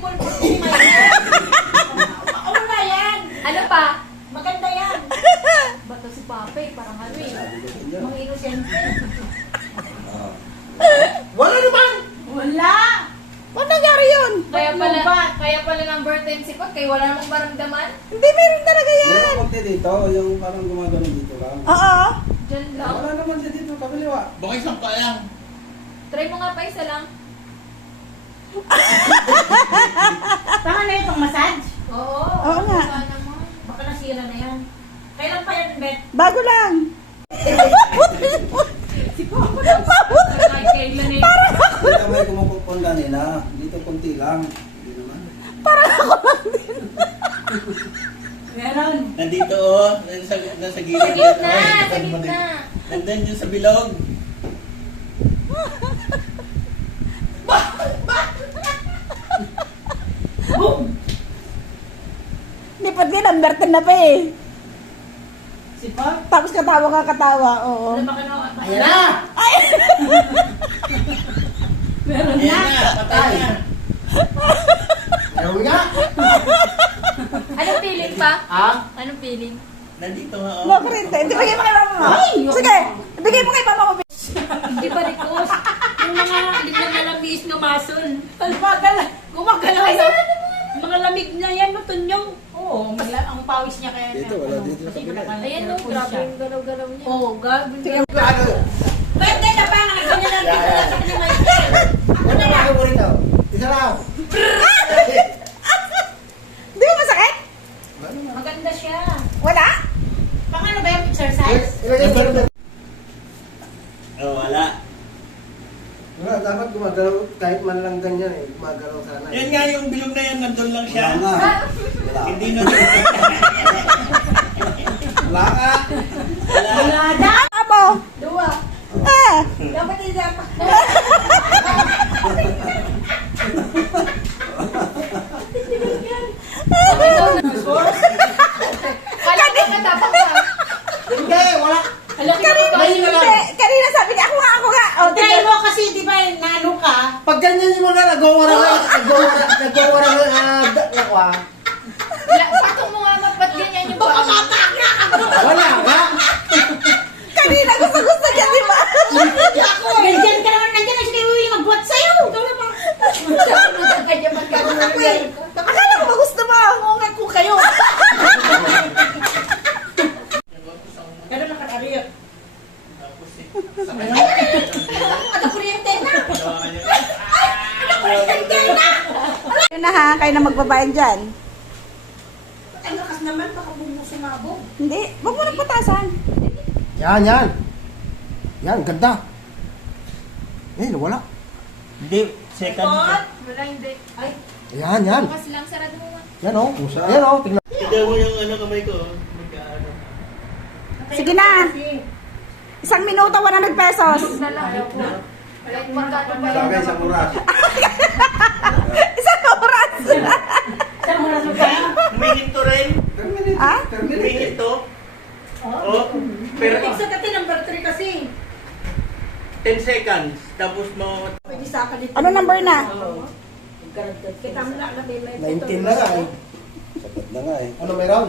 beautiful po si Mayan. Wala yan. Ano pa? Maganda yan. Bato si Pape, parang ano eh. Mga inosente. Wala naman! Wala. Ba't nangyari yun? Kaya pala number 10 si Pat, kaya wala namang maramdaman. Hindi, meron talaga yan. Meron konti dito, yung parang gumagano dito lang. Oo. Diyan lang. Wala naman siya dito, kabiliwa. Baka isang kayang. Try mo nga pa isa lang. Saka na itong massage. Oo. Oo nga. Baka naman. Baka nasira na yan. Kailan pa yan, Bet? Bago lang. Kahit kailan eh. Dito may kumupukpunta nila. Dito konti lang. Hindi naman. Meron. Nandito oh, nasa gilid. Sa gitna, sa gitna. Nandun yung sa bilog. Boom! Hindi pa din, number 10 na pa eh. Si Pop. Tapos katawa ka katawa, oo. Ano baka na? Ayan na! Meron Ayan na. na, patay na. Ayaw nga! Anong feeling pa? Ha? Anong feeling? Nandito nga oh. No, kurente. Hindi, bigay mo kay mama mo. Ay, Sige, bigay mo kay mama mo. Hindi pa request. Yung mga hindi na malamiis na mason. Gumagalaw na. Mga lamig na yan, matunyong. Oo, ang pawis niya kaya Dito, wala dito sa kasi kabila. Ayan o, grabe yung galaw-galaw niya. Oo, gabi. Ano? Pwede na pa nga ganyan lang dito sa kanya may Ano na ako mo rito? Isa lang! Di ba masakit? Maganda siya. Wala? Paano ba yung exercise? Ilagay mo rito. Oh, wala. Wala, dapat gumagalaw kahit man lang ganyan eh. Gumagalaw sana. Yan nga yung bilog na yan, nandun lang siya. Wala nga. Wala. Hindi na. Wala ka. Wala. Wala na. Apo. Dua. Ah. Dapat hindi dapat. Kala ko matapang ka. Hindi, wala. Kanina sabi niya, ako nga. O, Try mo kasi di ba nano ka? Pag ganyan mo na, nagwawara nakwa. Patong mo nga ba't ganyan yung Baka paa? mataka ka. Wala ka. kanina gusto niya, di ba? Nandiyan ka naman, nandiyan na siya Willie magbuhat sa'yo. Ikaw naman. Ang kanya magkakaroon Ako yan. Akala ko ba gusto mo? Oo nga kung kayo. Ganun lang ka-career. Tapos eh. Ano kuryente na? Yun na ha, kayo na magbabayad dyan. Ang lakas naman, baka bumusumabog. Hindi, huwag mo nang patasan. Yan, yan. Yan, ganda. Eh, wala. Hindi, second. Wala, hindi. Ay, Yan, yan. bukas lang, sarado mo nga. Yan o. Yan o. Tingnan. Tignan mo yung ano kamay ko. oh. Magkaano. Sige na. 1 minuto, 100 pesos. Na lang, ayaw ko. Kahit magkano ba Sabi yan? sa oras. Isang oras. Saan mo nasun ka? Humihinto rin. Ha? Humihinto. Oh, pero Ibig sabihin number 3 kasi. 10 seconds. Tapos mo... Pwede sa akin dito. Ano number na? Kita mo lang na may 19 na nga eh. Sapat na nga eh. Ano meron?